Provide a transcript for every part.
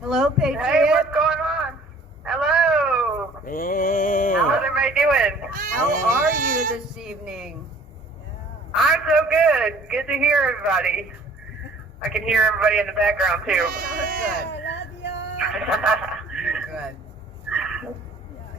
Hello, Patriot. Hey, what's going on? Hello. Hey. How's everybody doing? How are you this evening? I'm so good. Good to hear everybody. I can hear everybody in the background too. Good.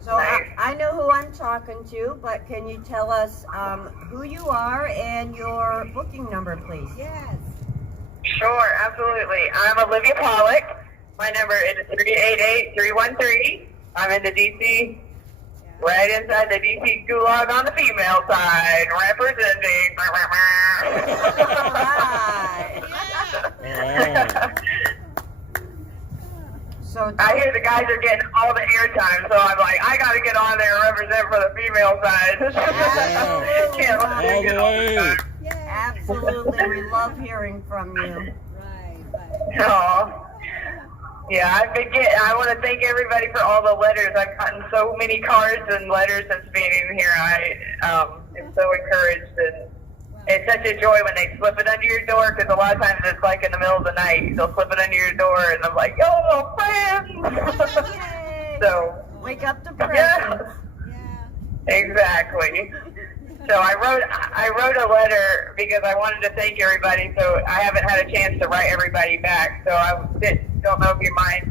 So I know who I'm talking to, but can you tell us who you are and your booking number, please? Yes. Sure, absolutely. I'm Olivia Pollock. My number is 388-313. I'm in the D.C., right inside the D.C. gulag on the female side, representing. All right. Yeah. So I hear the guys are getting all the airtime, so I'm like, I got to get on there and represent for the female side. Can't let them get all the time. absolutely, we love hearing from you. Right. Aw. Yeah, I want to thank everybody for all the letters. I've gotten so many cards and letters since being in here. I am so encouraged, and it's such a joy when they slip it under your door, because a lot of times it's like in the middle of the night. They'll slip it under your door, and I'm like, yo, friends! Yay. So, Wake up the yeah, presents. Yeah. exactly. So I wrote a letter because I wanted to thank everybody, so I haven't had a chance to write everybody back. So I don't know if you mind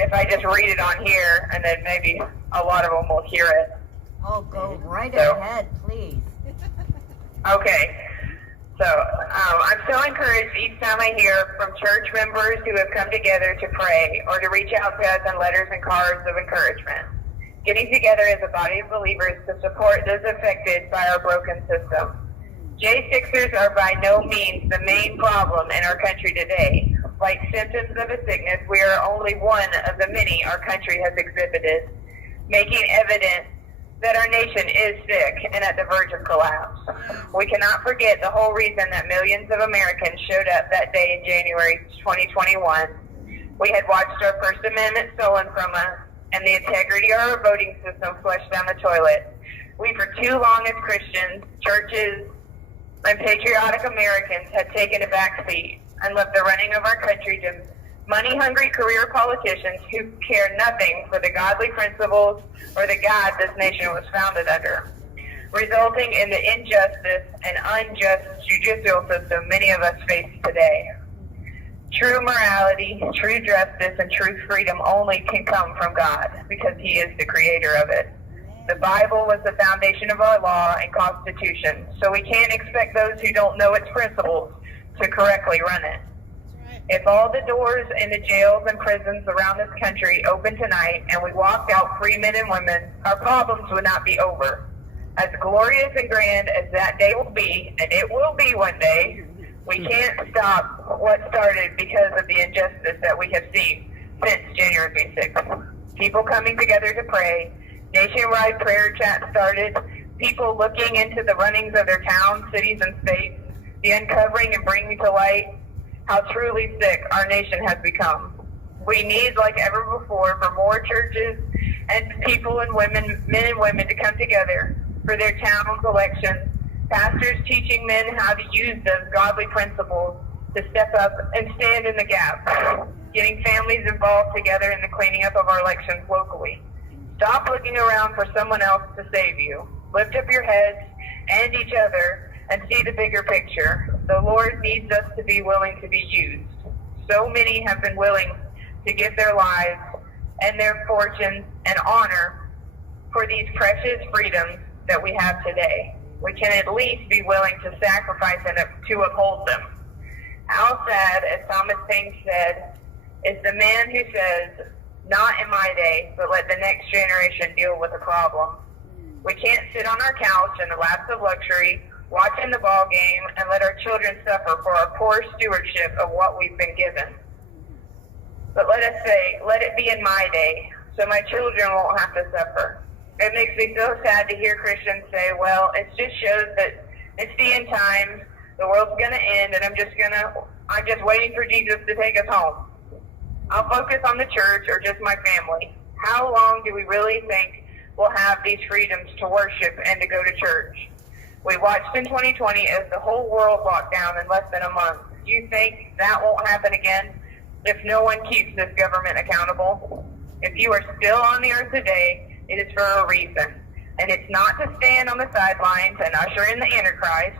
if I just read it on here, and then maybe a lot of them will hear it. Oh, go right So- ahead, please. Okay. So I'm so encouraged each time I hear from church members who have come together to pray or to reach out to us in letters and cards of encouragement. Getting together as a body of believers to support those affected by our broken system. J6ers are by no means the main problem in our country today. Like symptoms of a sickness, we are only one of the many our country has exhibited, making evident that our nation is sick and at the verge of collapse. We cannot forget the whole reason that millions of Americans showed up that day in January 2021. We had watched our First Amendment stolen from us and the integrity of our voting system flushed down the toilet. We, for too long as Christians, churches, and patriotic Americans had taken a back seat and left the running of our country to money-hungry career politicians who care nothing for the godly principles or the God this nation was founded under, resulting in the injustice and unjust judicial system many of us face today. True morality, true justice, and true freedom only can come from God, because He is the creator of it. The Bible was the foundation of our law and Constitution, so we can't expect those who don't know its principles to correctly run it. If all the doors in the jails and prisons around this country opened tonight and we walked out free men and women, our problems would not be over. As glorious and grand as that day will be, and it will be one day, we can't stop what started because of the injustice that we have seen since January 6th. People coming together to pray, nationwide prayer chat started, people looking into the runnings of their towns, cities, and states, the uncovering and bringing to light how truly sick our nation has become. We need, like ever before, for more churches and people and women, men and women, to come together for their towns' elections, pastors teaching men how to use those godly principles to step up and stand in the gap, getting families involved together in the cleaning up of our elections locally. Stop looking around for someone else to save you. Lift up your heads and each other and see the bigger picture. The Lord needs us to be willing to be used. So many have been willing to give their lives and their fortunes and honor for these precious freedoms that we have today. We can at least be willing to sacrifice and to uphold them. How sad, as Thomas Paine said, is the man who says, "Not in my day, but let the next generation deal with the problem." We can't sit on our couch in the laps of luxury, watching the ball game, and let our children suffer for our poor stewardship of what we've been given. But let us say, let it be in my day, so my children won't have to suffer. It makes me so sad to hear Christians say, well, it just shows that it's the end times, the world's going to end, and I'm just waiting for Jesus to take us home. I'll focus on the church or just my family. How long do we really think we'll have these freedoms to worship and to go to church? We watched in 2020 as the whole world locked down in less than a month. Do you think that won't happen again? if no one keeps this government accountable. If you are still on the earth today, it is for a reason. And it's not to stand on the sidelines and usher in the Antichrist.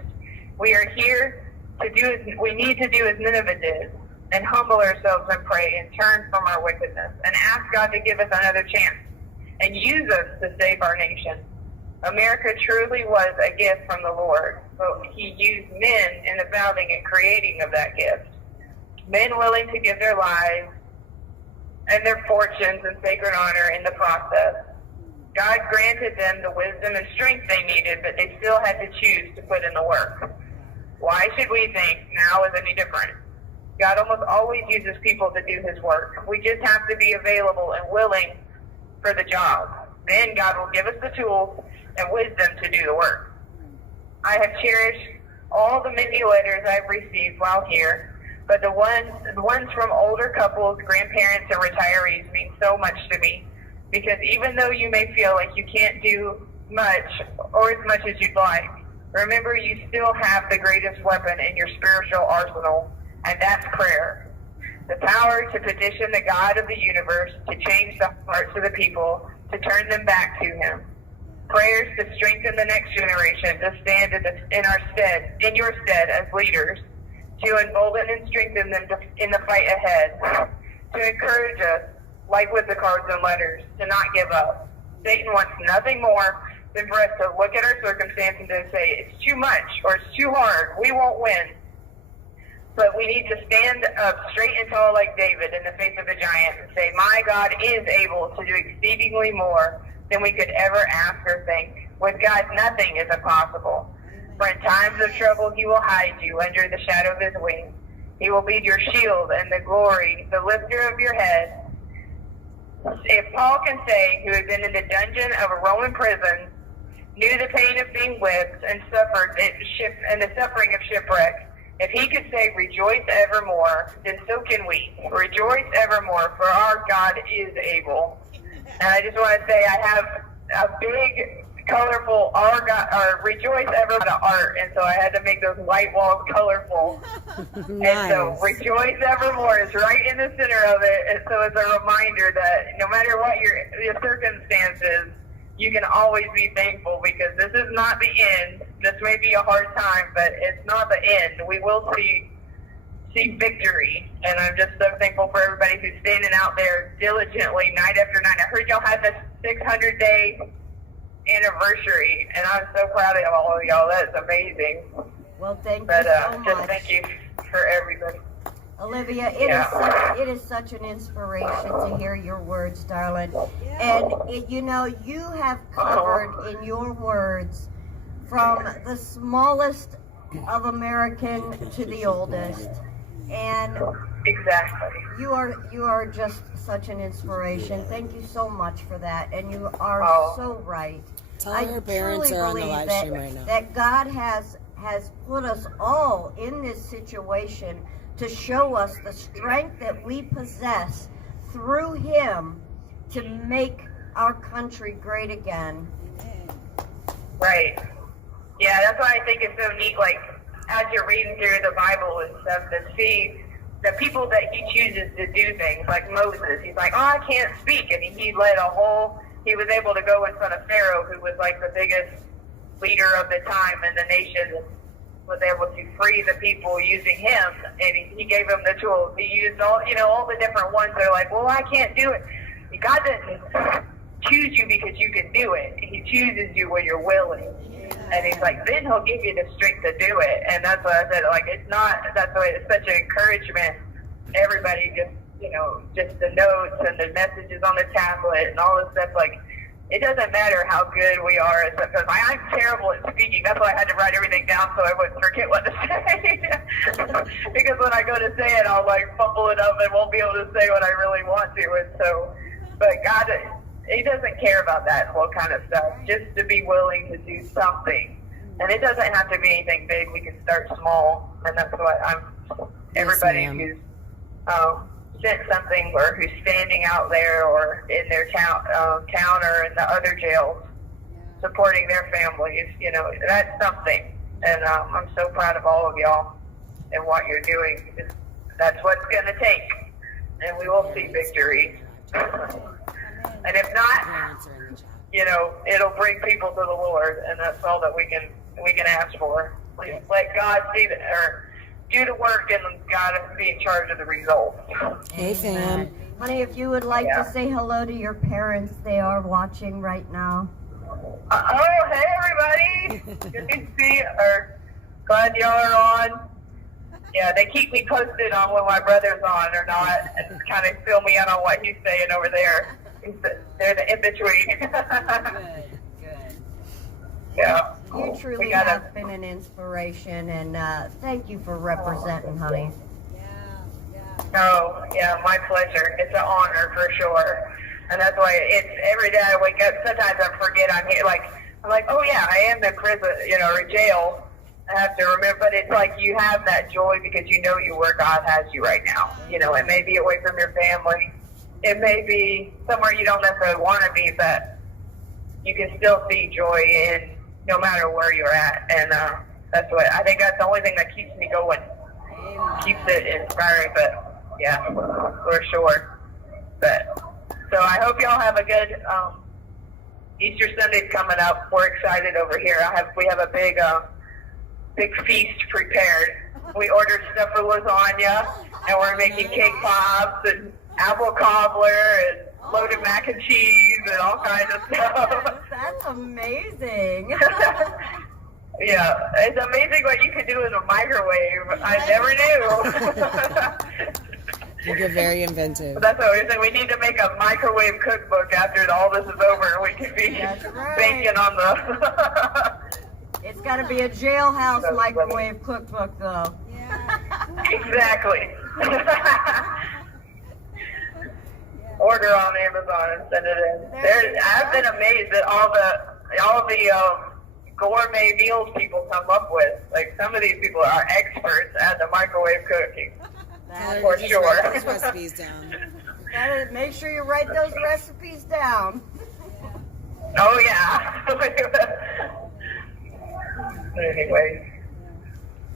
We are here to do as we need to do as Nineveh did, and humble ourselves and pray and turn from our wickedness and ask God to give us another chance and use us to save our nation. America truly was a gift from the Lord, but he used men in the founding and creating of that gift. Men willing to give their lives and their fortunes and sacred honor in the process. God granted them the wisdom and strength they needed, but they still had to choose to put in the work. Why should we think now is any different? God almost always uses people to do his work. We just have to be available and willing for the job. Then God will give us the tools and wisdom to do the work. I have cherished all the many letters I've received while here, but the ones from older couples, grandparents, and retirees mean so much to me, because even though you may feel like you can't do much or as much as you'd like, remember you still have the greatest weapon in your spiritual arsenal, and that's prayer. The power to petition the God of the universe to change the hearts of the people, to turn them back to him. Prayers to strengthen the next generation to stand in your stead as leaders, to embolden and strengthen them in the fight ahead, to encourage us, like with the cards and letters, to not give up. Satan wants nothing more than for us to look at our circumstances and say, it's too much or it's too hard, we won't win. But we need to stand up straight and tall like David in the face of a giant and say, my God is able to do exceedingly more than we could ever ask or think. With God, nothing is impossible. For in times of trouble, he will hide you under the shadow of his wings. He will be your shield and the glory, the lifter of your head. If Paul can say, who had been in the dungeon of a Roman prison, knew the pain of being whipped and suffered and the suffering of shipwreck, if he could say, rejoice evermore, then so can we. Rejoice evermore, for our God is able. And I just want to say I have a big, colorful, rejoice evermore art, and so I had to make those white walls colorful. Nice. And so rejoice evermore is right in the center of it, and so it's a reminder that no matter what your circumstances, you can always be thankful, because this is not the end. This may be a hard time, but it's not the end. We will see victory, and I'm just so thankful for everybody who's standing out there diligently night after night. I heard y'all had this 600-day anniversary, and I'm so proud of all of y'all. That's amazing. Well, thank you so much. Just thank you for everybody. Olivia, it is such an inspiration to hear your words, darling. And you have covered in your words from the smallest of American to the oldest. And exactly, you are just such an inspiration. Thank you so much for that. And you are so right. Tell her parents are on the live stream right now. That God has put us all in this situation to show us the strength that we possess through him to make our country great again. Right. Yeah, that's why I think it's so neat, like, as you're reading through the Bible and stuff, to see the people that he chooses to do things, like Moses. He's like, oh, I can't speak. And he was able to go in front of Pharaoh, who was like the biggest leader of the time in the nation, and was able to free the people using him, and he gave them the tools. He used all the different ones that are like, well, I can't do it. God doesn't choose you because you can do it. He chooses you when you're willing. And he's like, then he'll give you the strength to do it. And that's what I said, like, that's why it's such an encouragement. Everybody just the notes and the messages on the tablet and all this stuff, like, it doesn't matter how good we are at stuff, because I'm terrible at speaking. That's why I had to write everything down so I wouldn't forget what to say. Because when I go to say it, I'll like fumble it up and won't be able to say what I really want to. And so, but God, he doesn't care about that whole kind of stuff. Just to be willing to do something. And it doesn't have to be anything big. We can start small. And that's what everybody who's sent something, or who's standing out there or in their town or in the other jails supporting their families, that's something. And I'm so proud of all of y'all and what you're doing. That's what it's going to take. and we will see victory. And if not, it'll bring people to the Lord, and that's all that we can ask for. Please let God do the work, and God be in charge of the results. Hey, fam. Honey, if you would like to say hello to your parents, they are watching right now. Hey everybody! Good to see you. Glad y'all are on. Yeah, they keep me posted on when my brother's on or not, and kind of fill me in on what he's saying over there. They're the in-between. Good. Yeah. You truly have been an inspiration, and thank you for representing, honey. Oh, yeah, my pleasure. It's an honor for sure. And that's why it's every day I wake up, sometimes I forget I'm here. I'm like, oh yeah, I am in prison, or jail. I have to remember, but it's like you have that joy because you know you're where God has you right now. It may be away from your family. It may be somewhere you don't necessarily want to be, but you can still see joy in no matter where you're at. And that's the only thing that keeps me going, keeps it inspiring. But yeah, for sure. So I hope y'all have a good Easter Sunday's coming up. We're excited over here. We have a big feast prepared. We ordered stuff for lasagna, and we're making cake pops and apple cobbler and loaded mac and cheese and all kinds of stuff. That's amazing. Yeah, it's amazing what you can do in a microwave. I never knew. You get very inventive. That's what we said. We need to make a microwave cookbook after all this is over. We can be baking on the... It's got to be a jailhouse microwave cookbook, though. Yeah. Exactly. Order on Amazon and send it in. I've been amazed at all the gourmet meals people come up with. Like, some of these people are experts at the microwave cooking. For sure. Write those recipes down. Gotta make sure you write those recipes down. Oh yeah. Anyway,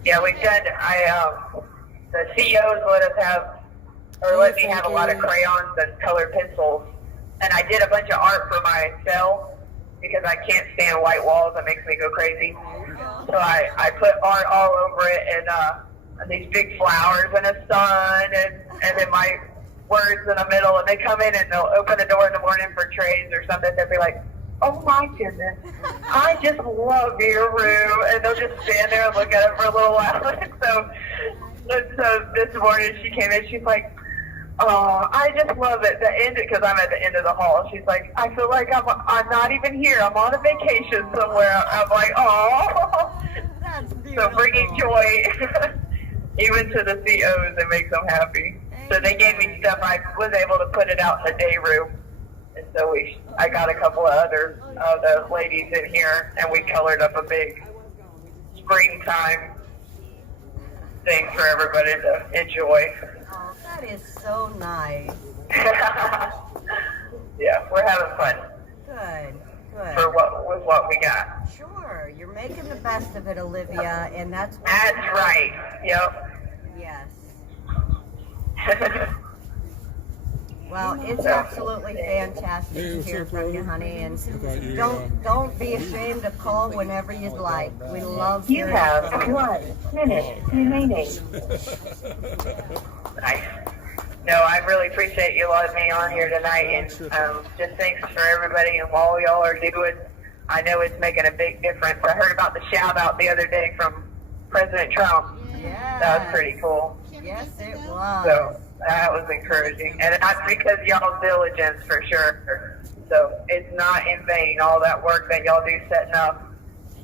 yeah, we said the CEOs let me have a lot of crayons and colored pencils, and I did a bunch of art for my cell because I can't stand white walls. It makes me go crazy. So I put art all over it, and these big flowers and a sun, and then my words in the middle, and they come in and they'll open the door in the morning for trays or something. They'll be like, oh my goodness, I just love your room. And they'll just stand there and look at it for a little while. So this morning she came in, she's like, oh, I just love it. Because I'm at the end of the hall. She's like, I feel like I'm not even here. I'm on a vacation somewhere. I'm like, oh. That's beautiful. So bringing joy even to the COs, it makes them happy. So they gave me stuff. I was able to put it out in the day room. And so I got a couple of other of the ladies in here, and we colored up a big springtime thing for everybody to enjoy. Oh, that is so nice. Yeah, we're having fun. Good. With what we got. Sure, you're making the best of it, Olivia, and that's what right. Yep. Yes. Well, it's absolutely fantastic to hear from you, honey, and don't be ashamed to call whenever you'd like. We love you. You have 1 minute remaining. Nice. No, I really appreciate you letting me on here tonight, and just thanks for everybody and all y'all are doing. I know it's making a big difference. I heard about the shout out the other day from President Trump. Yes. That was pretty cool. Yes, it was. So that was encouraging, and that's because y'all's diligence for sure. So it's not in vain. All that work that y'all do setting up,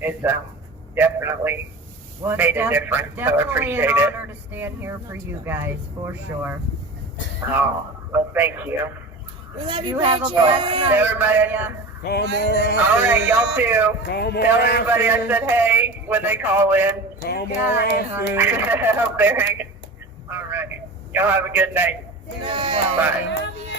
it's definitely made a difference. So I appreciate it. Definitely an honor to stand here for you guys, for sure. Oh, well, thank you. We love You you, have a Bridget. blessed night, Everybody. Olivia. Come on. All right, y'all too. Come Tell on, everybody I said hey when they call in. Come got it, on, honey. Austin. All right. Y'all have a good night. Well, Bye. Love you.